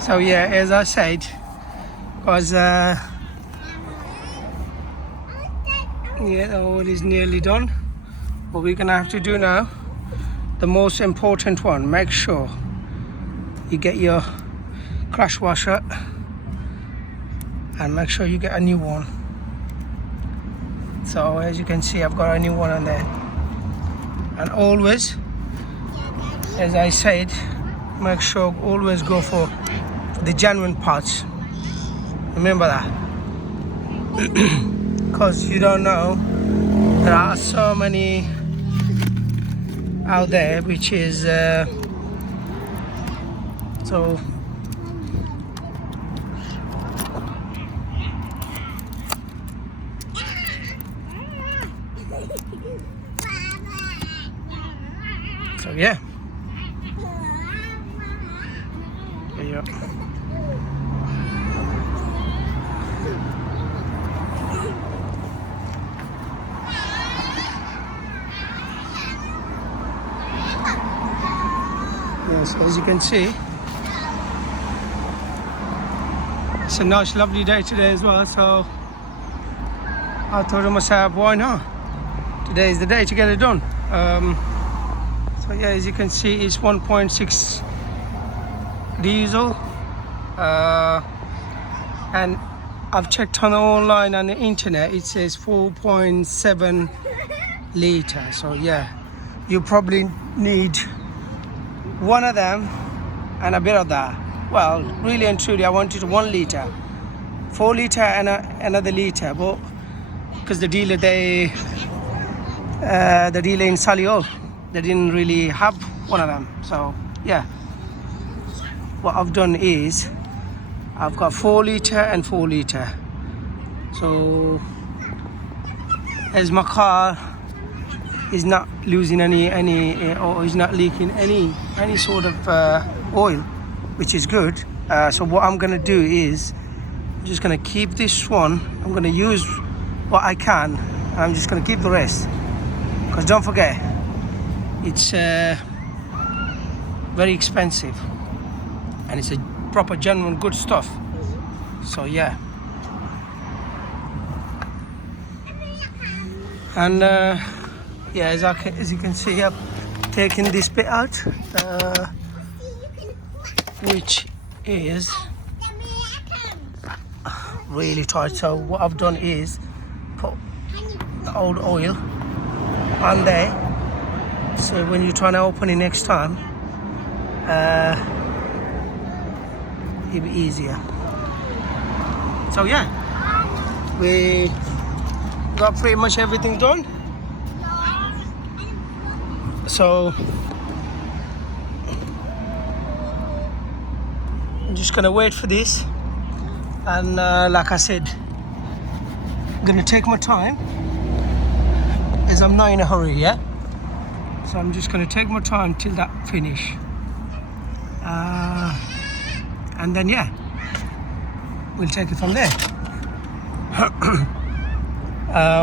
So yeah, as I said, because yeah, the oil is nearly done. What we're gonna have to do now, the most important one, make sure you get your crash washer and make sure you get a new one. So as you can see, I've got a new one on there. And always, as I said, make sure always go for the genuine parts. Remember that. Because you don't know, there are so many out there which is so yeah. Yeah. Yes, as you can see, it's a nice lovely day today as well, so I thought to myself, why not? Today is the day to get it done. So yeah, as you can see, it's 1.6 diesel, and I've checked on online on the internet, it says 4.7 litre. So yeah, you probably need one of them and a bit of that. Well, really and truly, I wanted 1 litre, 4 litre and another litre, but because the dealer in Solihull, they didn't really have one of them. So yeah, what I've done is I've got 4 litre and 4 litre. So as my car is not losing any or is not leaking any sort of oil, which is good. So what I'm gonna do is I'm just gonna keep this one. I'm gonna use what I can. I'm just gonna keep the rest, because don't forget, it's very expensive and it's a proper genuine good stuff. So yeah, and yeah, as you can see, I've taken this bit out, which is really tight. So what I've done is put the old oil on there, so when you're trying to open it next time, it'll be easier. So yeah, we got pretty much everything done. So I'm just gonna wait for this, and like I said, I'm gonna take my time, as I'm not in a hurry, yeah? So I'm just gonna take my time till that finish, and then yeah, we'll take it from there.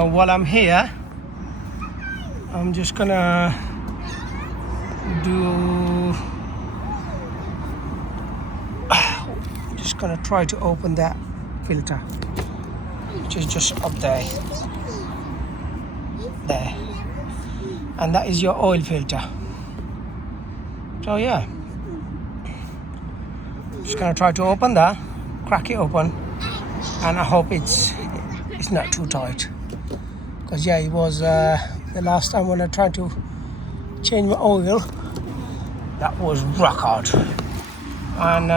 While I'm here, I'm just gonna try to open that filter, which is just up there, and that is your oil filter. So yeah, just gonna try to open that, crack it open, and I hope it's not too tight, because yeah, it was the last time when I tried to change my oil, that was rock hard. And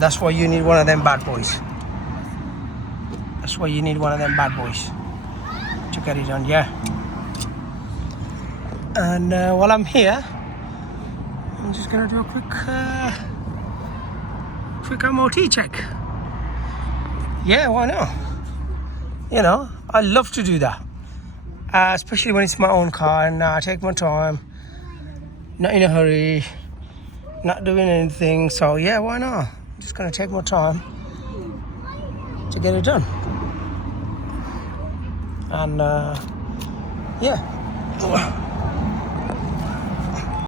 that's why you need one of them bad boys. That's why you need one of them bad boys to get it done, yeah. And while I'm here, I'm just gonna do a quick MOT check. Yeah, why not? You know, I love to do that, especially when it's my own car and I take my time, not in a hurry, not doing anything. So yeah, why not? I'm just gonna take my time to get it done. And yeah.